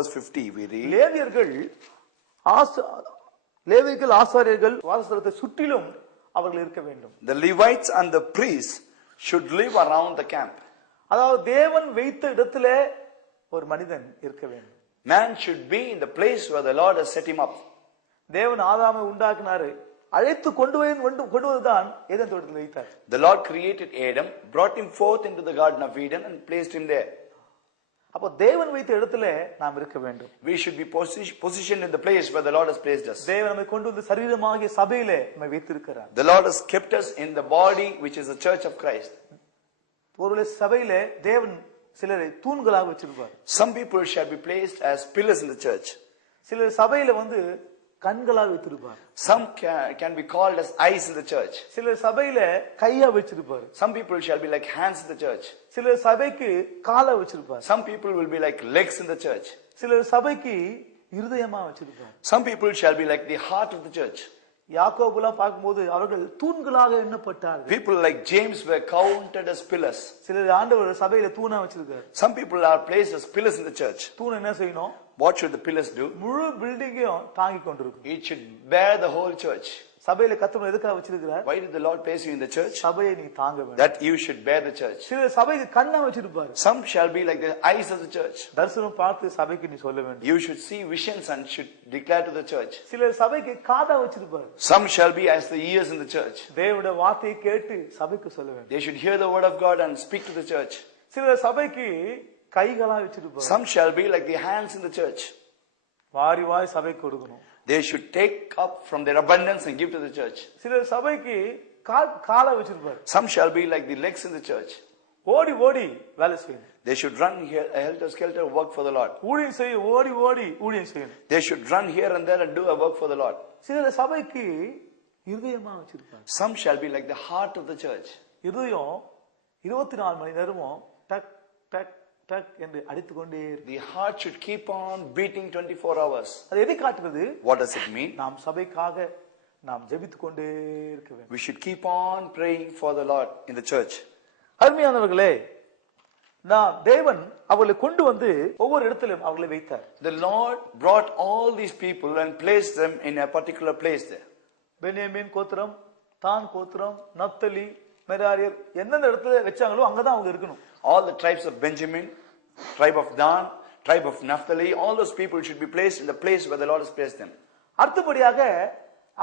verse 50 we read, லேவியர்கள் ஆசாரியர்கள் வாசஸ்தலத்தை சுற்றிலும் அவர்கள் இருக்க வேண்டும். the Levites and the priests should live around the camp. அதாவது தேவன் வைத்த இடத்திலே ஒரு மனிதன் இருக்க வேண்டும். Man should be in the place where the Lord has set him up. தேவன் ஆதாமை உண்டாக்கினாரு, அழைத்து கொண்டு வருவதுதான் ஏதேன் தோட்டத்தில் வைத்தார். The Lord created Adam, brought him forth into the Garden of Eden and placed him there. அப்போ தேவன் வைத்த இடத்துல நாம் இருக்க வேண்டும். We should be positioned in the place where the Lord has placed us. தேவன் நம்மை கொண்டு வந்து சரீரமாகிய சபையிலே நம்மை வைத்திருக்கிறார். The Lord has kept us in the body which is the church of Christ. ஒருவேளை சபையிலே தேவன் சிலரை தூண்களாக வச்சிருப்பார். Some people shall be placed as pillars in the church. சிலர் சபையில வந்து கண்களாக வைத்திருப்பார். Some can be called as eyes in the church. சிலர் சபையில கையா வச்சிருப்பார். Some people shall be like hands in the church. சிலர் சபைக்கு காலை வச்சிருப்பார். Some people will be like legs in the church. சிலர் சபைக்கு இருதயமா வச்சிருப்பார். Some people shall be like the heart of the church. யாக்கோபுலாம் பார்க்கும்போது அவர்கள் தூண்களாக எண்ணப்பட்டார்கள். People like James were counted as pillars. சிலர் ஆண்டவர் சபையில தூணா வச்சிருக்கார். Some people are placed as pillars in the church. தூண் என்ன செய்யணும்? What should the pillars do? முழு பில்டிங்கையும் தாங்கி கொண்டிருக்கும். It should bear the whole church. சபையில கர்த்தர் எதுக்காக வச்சிருக்கிறார்? Why did the Lord place you in the church? சபையை நீ தாங்க வேண்டும். That you should bear the church. சிலர் சபைக்கு கண்ணா வச்சிருப்பார். Some shall be like the eyes of the church. தரிசனம் பார்த்து சபைக்கு நீ சொல்ல வேண்டும். You should see visions and should declare to the church. சிலர் சபைக்கு காதா வச்சிருப்பார். Some shall be as the ears in the church. தேவனுடைய வார்த்தையை கேட்டு சபைக்கு சொல்ல வேண்டும். They should hear the word of God and speak to the church. சிலர் சபைக்கு கைகளா வச்சிருப்பார். Some shall be like the hands in the church. வாரி வாரி சபைக்கு கொடுக்கணும். They should take up from their abundance and give to the church. சிலர் சபைக்கு காலை வச்சிருப்பார். Some shall be like the legs in the church. ஓடி ஓடி வேலை செய்யணும். They should run here, helter skelter, work for the Lord. ஊழியம் செய்ய ஓடி ஓடி ஊழியம் செய்யணும். They should run here and there and do a work for the Lord. சிலர் சபைக்கு இருதயமா வச்சிருப்பார். Some shall be like the heart of the church. இருதயம் 24 மணி நேரமும் டக் டக் டக் என்று அடித்துக்கொண்டே இருக்கு. The heart should keep on beating 24 hours. அது எதை காட்டுகிறது? What does it mean? நாம் சபைக்காக நாம் ஜெபித்துக்கொண்டே இருக்க வேண்டும். We should keep on praying for the Lord in the church. அருமையானவர்களே, நாம் தேவன் அவர்களை கொண்டு வந்து ஒவ்வொரு இடத்திலும் அவர்களை வைத்தார். The Lord brought all these people and placed them in a particular place there. பென்யமீன் கோத்திரம், தான் கோத்திரம், நப்தலி, மெராரியர் எந்தெந்த இடத்துல வச்சாங்களோ அங்கதான் அவங்க இருக்கணும். All the tribes of Benjamin, tribe of Dan, tribe of Naphtali, all those people should be placed in the place where the Lord has placed them. அடுத்தபடியாக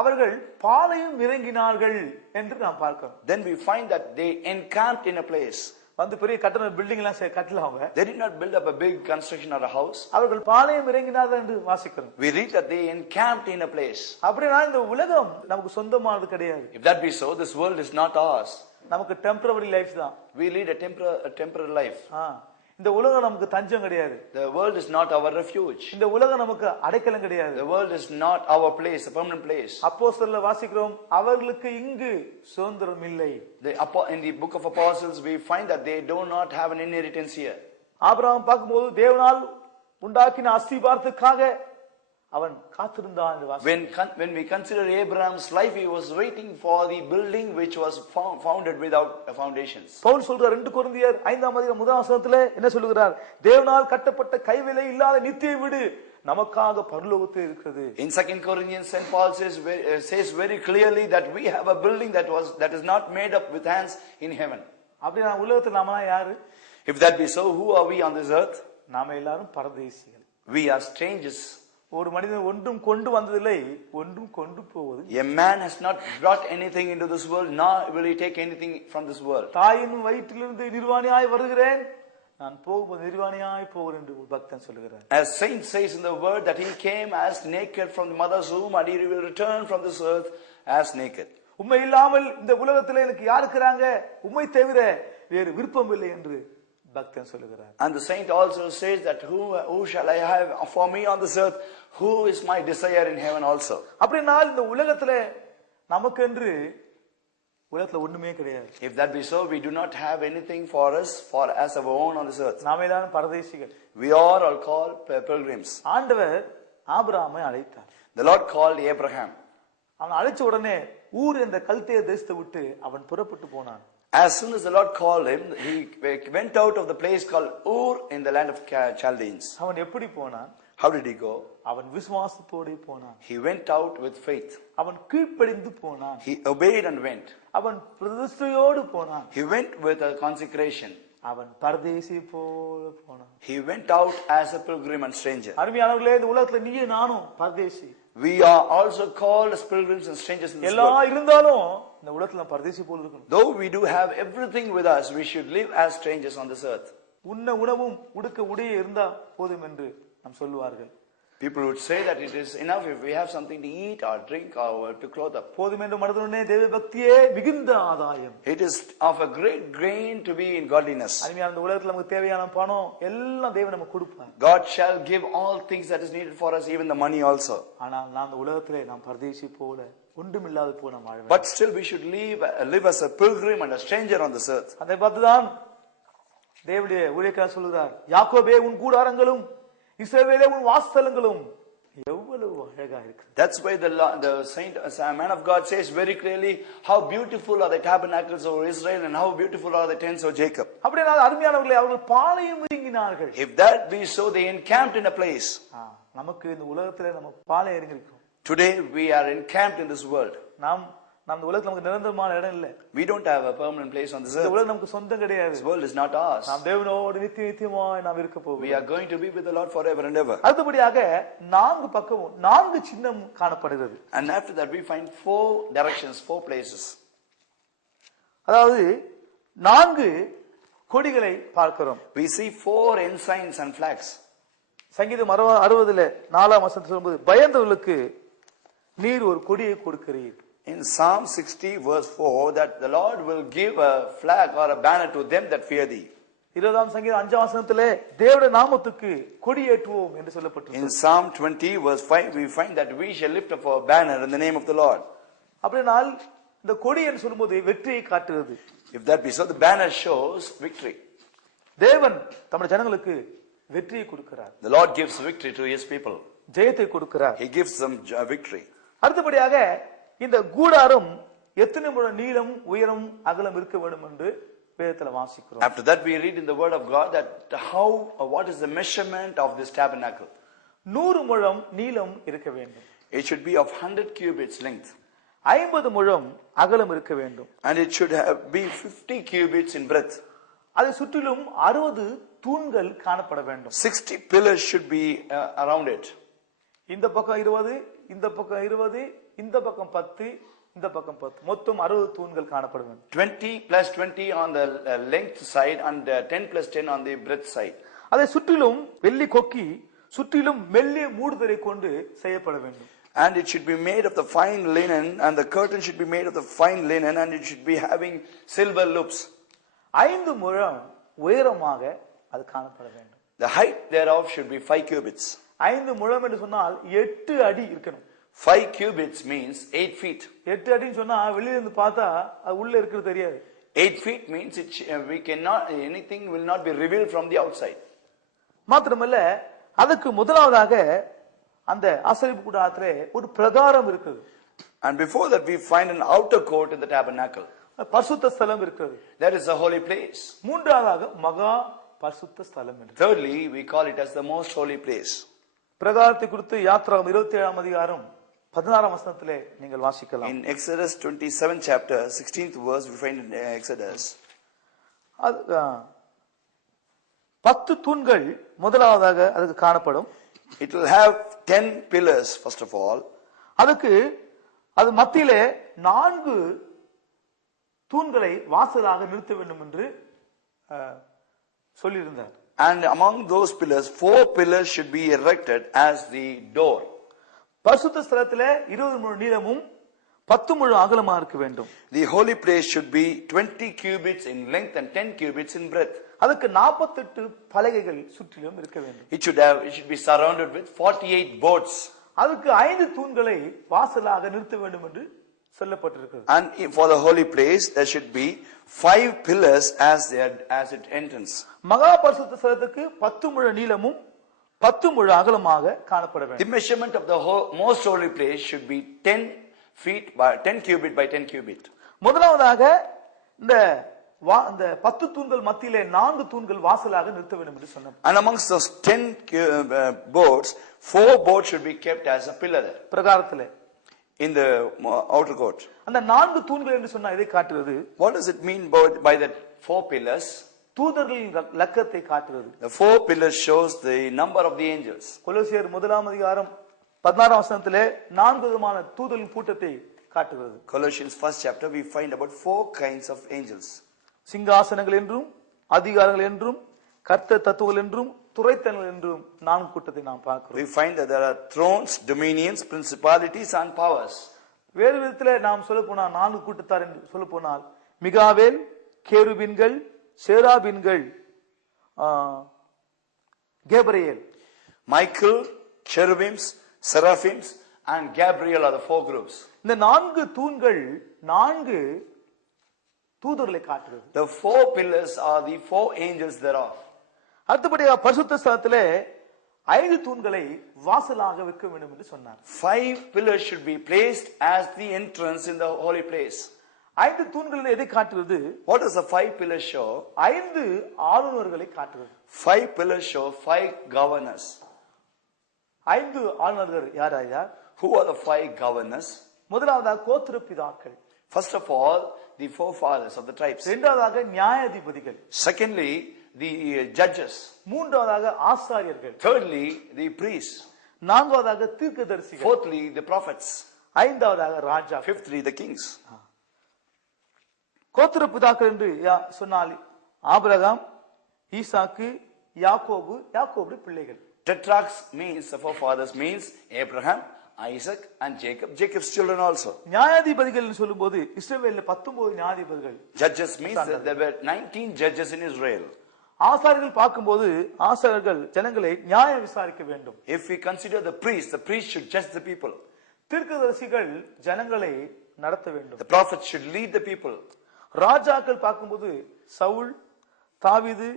அவர்கள் பாளையம் இறங்கினார்கள் என்று நாம் பார்க்கிறோம். Then we find that they encamped in a place. வந்து பெரிய கட்டண building எல்லாம் கட்டல அவங்க. They did not build up a big construction or a house. அவர்கள் பாளையம் இறங்கினார்கள் என்று வாசிக்கிறோம். We read that they encamped in a place. அப்படினா இந்த உலகம் நமக்கு சொந்தமானது கிடையாது. If that be so, this world is not ours. நமக்கு டெம்பரரி லைஃப் தான். We lead a temporary life. இந்த உலகம் நமக்கு தஞ்சம் கிடையாது. The world is not our refuge. இந்த உலகம் நமக்கு அடைக்கலம் கிடையாது. The world is not our place, a permanent place. அப்போஸ்தலர்ல வாசிக்கிறோம், அவர்களுக்கு இங்கு சுதந்திரம் இல்லை. In the book of Apostles we find that they do not have an inheritance here. Abraham பார்க்கும்போது தேவனால் உண்டாக்கின அஸ்திபாரத்துக்காக அவன் காத்திருந்தான் என்று வாசிக்கிறோம். When we consider Abraham's life, he was waiting for the building which was founded without foundations. Pavul சொல்றார் 2 கொரிந்தியர் 5ஆம் அதிகாரம் 1ஆம் வசனத்திலே என்ன சொல்லுகிறார்? தேவனால் கட்டப்பட்ட கைவிலை இல்லாத நித்திய வீடு நமக்காக பரலோகத்தில் இருக்கிறது. In 2 Corinthians, St. Paul says very clearly that we have a building that is not made up with hands in heaven. அப்படினா உலகத்துல நாம யாரு? If that be so, who are we on this earth? நாம எல்லாரும் பரதேசிகள். We are strangers. ஒரு மனிதன் ஒன்றும் கொண்டு வந்ததில்லை, ஒன்றும் கொண்டு போவது. A man has not brought anything into this world, nor will he take anything from this world. தாயின் வயிற்றிலிருந்து நிர்வாணியாய் வருகிறேன், நான் போகும்போது நிர்வாணியாய் போகிறேன் என்று பக்தன் சொல்கிறார். As saint says in the word that he came as naked from the mother's womb and he will return from this earth as naked. உம்மை இல்லாமல் இந்த உலகத்துல எனக்கு யார் இருக்கறாங்க? உம்மை தவிர வேறு விருப்பம் இல்லை என்று பக்தன் சொல்கிறார். And the saint also says that who shall I have for me on this earth? Who is my desire in heaven also? அப்படினா இந்த உலகத்துல நமக்கென்று உலகத்துல ஒண்ணுமே கிடையாது. If that be so, we do not have anything for us as our own on this earth. நாம எல்லாரும் பரதேசிகள். We are all called pilgrims. ஆண்டவர் ஆபிரகாமை அழைத்தார். The Lord called Abraham. அவன் அழைச்ச உடனே ஊர் என்ற கல்தேய தேசத்தை விட்டு அவன் புறப்பட்டு போனான். As soon as the Lord called him, he went out of the place called Ur in the land of Chaldeans. அவன் எப்படி போனான்? How did he go? அவன் விசுவாசத்தோடு போனான். He went out with faith. அவன் கீழ்ப்படிந்து போனான். He obeyed and went. அவன் பிரதிஷ்டையோடு போனான். He went with a consecration. அவன் பரதேசி போல போனான். He went out as a pilgrim and stranger. அருமையானவர்களே, இந்த உலகத்துல நீயே நானும் பரதேசி. We are also called as pilgrims and strangers in this எல்லாம் world. இருந்தாலும் இந்த உலகத்துல பரதேசி போல இருக்கணும். Though we do have everything with us, we should live as strangers on this earth. உண்ண உணவும் உடுக்க உடைய இருந்தா போதும் என்று நாம் சொல்லுவார்கள். People would say that it is enough if we have something to eat or drink or to clothe up. போதும் என்று மனதுடனே தேவ பக்தியே மிகுந்த ஆதாயம். It is of a great gain to be in godliness. அருமையான இந்த உலகத்துல நமக்கு தேவையான பணம் எல்லாம் தேவன் நமக்கு கொடுப்பார். God shall give all things that is needed for us, even the money also. ஆனால் நாம் இந்த உலகத்திலே நாம் பரதேசி போல ஒன்றுமில்லாத போல நாம் வாழ வேண்டும். But still we should live as a pilgrim and a stranger on this earth. அதை பார்த்துதான் தேவனுடைய ஊழியக்காரர் சொல்கிறார், யாக்கோபே உன் கூடாரங்களும் இஸ்ரவேலே உன் வாசஸ்தலங்களும் எவ்வளவு அழகா இருக்கு. That's why the saint man of God says very clearly, how beautiful are the tabernacles of Israel and how beautiful are the tents of Jacob. அப்படியே அருமையானவர்களே, அவர்கள் பாளையம் இறங்கினார்கள். If that be so, they encamped in a place. நமக்கு இந்த உலகத்திலே நம்ம பாளையம் இறங்கிருக்கோம். Today we are encamped in this world. நாம் இந்த உலகத்துல நமக்கு நிரந்தரமான இடம் இல்ல. We don't have a permanent place on this earth. இந்த உலகம் நமக்கு சொந்தம் கிடையாது. This world is not ours. நாம் தேவனோடு நித்தியமாய் நாம் இருக்க போகிறோம். We are going to be with the Lord forever and ever. அடுத்தபடியாக நான்கு பக்கமும் நான்கு சின்னம் காணப்படுகிறது. And after that we find 4 directions, 4 places. அதாவது நான்கு கொடிகளை பார்க்கிறோம். We see 4 ensigns and flags. சங்கீதம் 60 4ஆம் வசனத்தில் சொல்லும்போது, பயந்தவர்களுக்கு நீர் ஒரு கொடியை கொடுக்கிறீர். In Psalm 60 verse 4, that the Lord will give a flag or a banner to them that fear thee. 20ஆம் சங்கீதம் 5ஆம் வசனத்திலே தேவனுடைய நாமத்துக்கு கொடியேற்றுவோம் என்று சொல்லப்பட்டிருக்கிறது. In Psalm 20 verse 5 we find that we shall lift up a banner in the name of the Lord. அப்படினால் இந்த கொடி என்று சொல்லும்போது வெற்றியை காட்டுகிறது. If that be so, the banner shows victory. தேவன் தம்முடைய ஜனங்களுக்கு வெற்றியை கொடுக்கிறார். The Lord gives victory to his people. ஜெயத்தை கொடுக்கிறார். He gives them victory. அடுத்தபடியாக இந்த கூடாரம் எத்தனை முழம் நீளம் உயரம் அகலம் இருக்க வேண்டும் என்று வேதத்துல வாசிக்கிறோம். After that we read in the word of God that what is the measurement of this tabernacle. 100 முழம் நீளம் இருக்க வேண்டும். It should be of 100 cubits length. 50 முழம் அகலம் இருக்க வேண்டும். And it should be 50 cubits in breadth. அதை சுற்றிலும் 60 தூண்கள் காணப்பட வேண்டும். 60 pillars should be around it. இந்த பக்கம் 20, இந்த பக்கம் 20, இந்த பக்கம் 10, இந்த பக்கம் 10, மொத்தம் 60 தூண்கள் காணப்பட வேண்டும். 20 plus 20 on the length side and 10 plus 10 on the breadth side. அதை சுற்றிலும் வெள்ளி கொக்கி சுற்றிலும் மெல்லிய மூடுதலை கொண்டு செய்யப்பட வேண்டும். And it should be made of the fine linen, and the curtain should be made of the fine linen, and it should be having silver loops. 5 முழம் உயரமாக அது காணப்பட வேண்டும். The height thereof should be 5 cubits. 5 முழம் என்று சொன்னால் 8 அடி இருக்கணும். 5 cubits means 8 feet. 8 அடின்னு சொன்னா வெளியில இருந்து பார்த்தா அது உள்ள இருக்கிறது தெரியாது. 8 feet means anything will not be revealed from the outside. மாத்திரமல்ல, அதுக்கு முதலாவதாக அந்த ஆசரிப்பு கூடாரத்திலே ஒரு பிரகாரம் இருக்குது. And before that we find an outer court in the tabernacle. பரிசுத்த ஸ்தலம் இருக்குது. That is the holy place. மூன்றாவதாக மகா பரிசுத்த ஸ்தலம் என்று. Thirdly, we call it as the most holy place. பிரகாரத்தை குறித்து யாத்ராகமம் 27ஆம் அதிகாரம் 16ஆம் வசனத்திலே நீங்கள் வாசிக்கலாம். In Exodus 27 chapter 16th verse we find in Exodus. 10 தூண்கள் முதலாவதாக அதுக்கு காணப்படும். It will have 10 pillars first of all. அதுக்கு அது மத்தியிலே 4 தூண்களை வாசலாக நிறுத்த வேண்டும் என்று சொல்லியிருந்தார். And among those pillars 4 pillars should be erected as the door. பரிசுத்த ஸ்தலத்திலே 20 முழம் நீளமும் 10 முழம் அகலமா இருக்க வேண்டும். The holy place should be 20 cubits in length and 10 cubits in breadth. அதுக்கு 48 பலகைகள் சுற்றிலும் இருக்க வேண்டும். It should be surrounded with 48 boards. அதுக்கு 5 தூண்களை வாசலாக நிறுத்த வேண்டும் என்று சொல்லப்பட்டிருக்கிறது. And for the holy place there should be 5 pillars as it entrance. மகா பரிசுத்த ஸ்தலத்துக்கு 10 முழம் நீளமும் 10 முழம் அகலமாக காணப்பட வேண்டும். The measurement of the most holy place should be 10 feet by 10 cubit by 10 cubit. முதலாவதாக இந்த அந்த 10 தூண்கள் மத்தியிலே 4 தூண்கள் வாசலாக நிறுத்த வேண்டும் என்று சொன்னார். And amongst those 10 boards, 4 boards should be kept as a pillar there பிரகாரத்திலே in the outer court. அந்த 4 தூண்கள் என்று சொன்னா இதை காட்டுகிறது. What does it mean by that 4 pillars? தூதர்களின் லக்கத்தை காட்டுகிறது. The 4 pillars shows the number of the angels. கொலோசியர் 1 அதிகாரம் 16 வசனத்திலே 4 விதமான தூதர்களின் கூட்டத்தை காட்டுகிறது. Colossians 1st chapter we find about 4 kinds of angels. சிங்காசனங்கள் என்றும் அதிகாரங்கள் என்றும் கர்த்தர் தத்துவங்கள் என்றும் துரைத்தனங்கள் என்றும் 4 கூட்டத்தை நாம் பார்க்கிறோம். We find that there are thrones, dominions, principalities and powers. வேறு விதத்திலே நாம் சொல்ல போனால் 4 கூட்டத்தார் என்று சொல்ல போனால் மிகாவேல், கேருபீன்கள், சேராபீன்கள், Gabriel. Michael, cherubims, seraphims and Gabriel are the 4 groups. இந்த 4 தூண்கள் 4 தூதர்களை காட்டுகிறது. The 4 pillars are the 4 angels thereof. அடுத்தபடியாக பரிசுத்த ஸ்தலத்திலே 5 தூண்களை வாசலாக வைக்க வேண்டும் என்று சொன்னார். 5 pillars should be placed as the entrance in the holy place. 5 தூண்களில் எதை காட்டுகிறது? What does the 5 pillars show? 5 ஆளுநர்களை காட்டுகிறது. 5 pillars show 5 governors. 5 ஆளுநர்கள் யார் ஐயா? Who are the 5 governors? முதலாவதாக கோத்திர பிதாக்கள். First of all, the forefathers of the tribes. இரண்டாவதாக நியாயாதிபதிகள். Secondly, the judges. மூன்றாவதாக ஆசாரியர்கள். Thirdly, the priests. நான்காவதாக தீர்க்கதரிசிகள். Fourthly, the prophets. ஐந்தாவதாக ராஜா. Fifthly, the kings. கோத்திர பிதாக்கள் என்று சொன்னால் ஆபிரகாம், ஈசாக்கு, யாக்கோபு, யாக்கோபுடைய பிள்ளைகள். Tetrarchs means the forefathers means Abraham, Isaac and Jacob, Jacob's children also. நியாயாதிபதிகள் என்று சொல்லும்போது இஸ்ரவேலில் 19 நியாயாதிபதிகள். Judges means that there were 19 judges in Israel. ஆசாரியர்கள் பார்க்கும்போது ஆசாரியர்கள் ஜனங்களை நியாயம் விசாரிக்க வேண்டும். If we consider the priest should judge the people. தீர்க்கதரிசிகள் ஜனங்களை நடத்த வேண்டும். The prophets should lead the people. ராஜாக்கள் பார்க்கும்போது சவுல், தாவீது,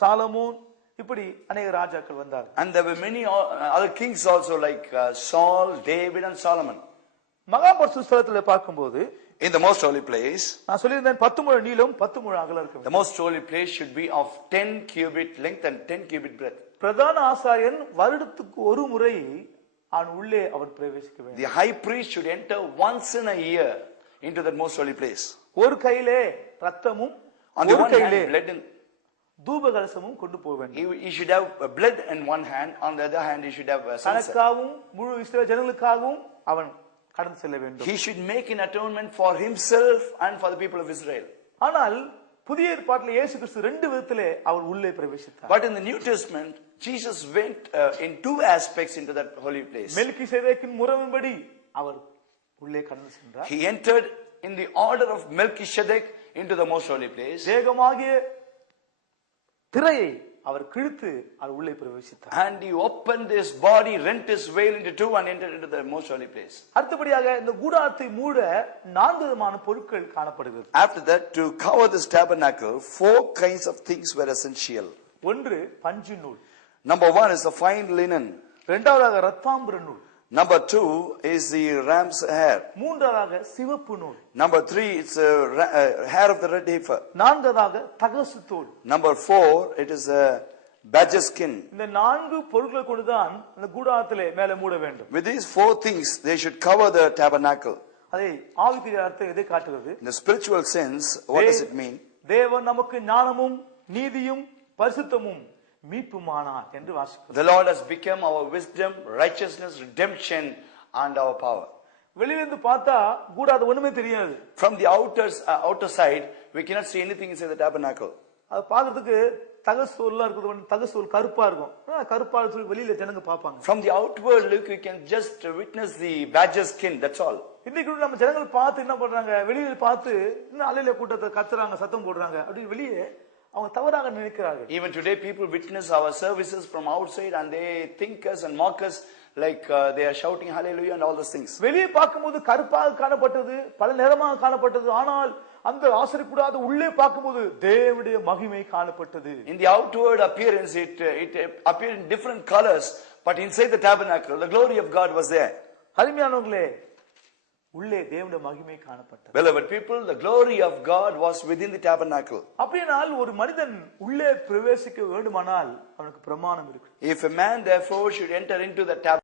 சாலமோன் இப்படி अनेक ராஜாக்கள் வந்தார். And there were many other kings also like Saul, David and Solomon. மகா பரிசுத்த ஸ்தலத்திலே பார்க்கும்போது in the most holy place நான் சொல்லியிருந்தேன் 10 முழ நீளம் 10 முழ அகலம் இருக்க வேண்டும். The most holy place should be of 10 cubit length and 10 cubit breadth. பிரதான ஆசாரியன் வருடத்துக்கு ஒரு முறை அவன் உள்ளே அவன் பிரவேசிக்க வேண்டும். The high priest should enter once in a year into that most holy place. ஒரு கையிலே இரத்தமும் ஒரு கையிலே blood and தூபகலசமும் கொண்டு போக வேண்டும். He should have blood in one hand, on the other hand he should have censer. தனக்காகவும் முழு இஸ்ரவேல் ஜனங்களுக்காகவும் அவன் கடந்து செல்ல வேண்டும். He should make an atonement for himself and for the people of Israel. ஆனால் புதிய ஏற்பாட்டிலே இயேசு கிறிஸ்து ரெண்டு விதத்திலே அவர் உள்ளே பிரவேசித்தார். But in the New Testament Jesus went in 2 aspects into that holy place. மெல்கிசேதேக்கின் முறையின்படி அவர் உள்ளே கடந்து சென்றார். He entered in the order of Melchizedek into the most holy place. தேகமாகிய திரையை அவர் கிழித்து அவர் உள்ளே பிரவேசித்தார். And he opened his body, rent his veil into 2 and entered into the most holy place. அடுத்தபடியாக இந்த கூடாரத்தை மூட 4 விதமான பொருட்கள் காணப்படுகிறது. After that, to cover this tabernacle, 4 kinds of things were essential. ஒன்று பஞ்சு நூல். Number 1 is the fine linen. இரண்டாவதாக இரத்தாம்பர நூல். Number 2 is the ram's hair. மூன்றாவதாக சிவப்பு நூல். Number 3 it's hair of the red heifer. நான்காவதாக தகசு தோல். Number 4 it is a badger skin. இந்த 4 பொருட்களை கொண்டுதான் இந்த கூடாரத்திலே மேலே மூட வேண்டும். With these 4 things they should cover the tabernacle. அதை ஆவிக்குரிய அர்த்தம் எதை காட்டுகிறது? In the spiritual sense, what does it mean? தேவன் நமக்கு ஞானமும் நீதியும் பரிசுத்தமும் மீட்புமானார் என்று வாசிக்கிறோம். The Lord has become our wisdom, righteousness, redemption and our power. வெளியிலிருந்து பார்த்தா கூடாது ஒண்ணுமே தெரியாது. From the outer side we cannot see anything inside the tabernacle. அது பார்க்கிறதுக்கு தகசூல்லாம் இருக்குது. தகசூல் கருப்பா இருக்கும். கருப்பா சொல்லி வெளியில ஜனங்க பாப்பாங்க. From the outward look we can just witness the badger skin, that's all. இன்னைக்கு நம்ம ஜனங்கள் பார்த்து என்ன பண்றாங்க? வெளியில பார்த்து இன்னும் அலையில கூட்டத்தை கத்துறாங்க, சத்தம் போடுறாங்க. அப்படி வெளியே அவங்க தவறாக நினைக்கிறார்கள். Even today people witness our services from outside and they think us and mock us like they are shouting hallelujah and all those things. வெளியே பார்க்கும்போது கருப்பாக காணப்பட்டது, பல நிறமாக காணப்பட்டது. ஆனால் அந்த ஆசரிக்கூடாத உள்ளே பார்க்கும்போது தேவனுடைய மகிமை காணப்பட்டது. In the outward appearance it appeared in different colors, but inside the tabernacle the glory of God was there. அருமையானவர்களே, உள்ளே தேவனுடைய மகிமை காணப்பட்டது. Beloved people, the glory of God was within the tabernacle. அப்படியானால் ஒரு மனிதன் உள்ளே பிரவேசிக்க வேண்டுமானால் அவனுக்கு பிரமாணம் இருக்கு. If a man therefore should enter into the tabernacle,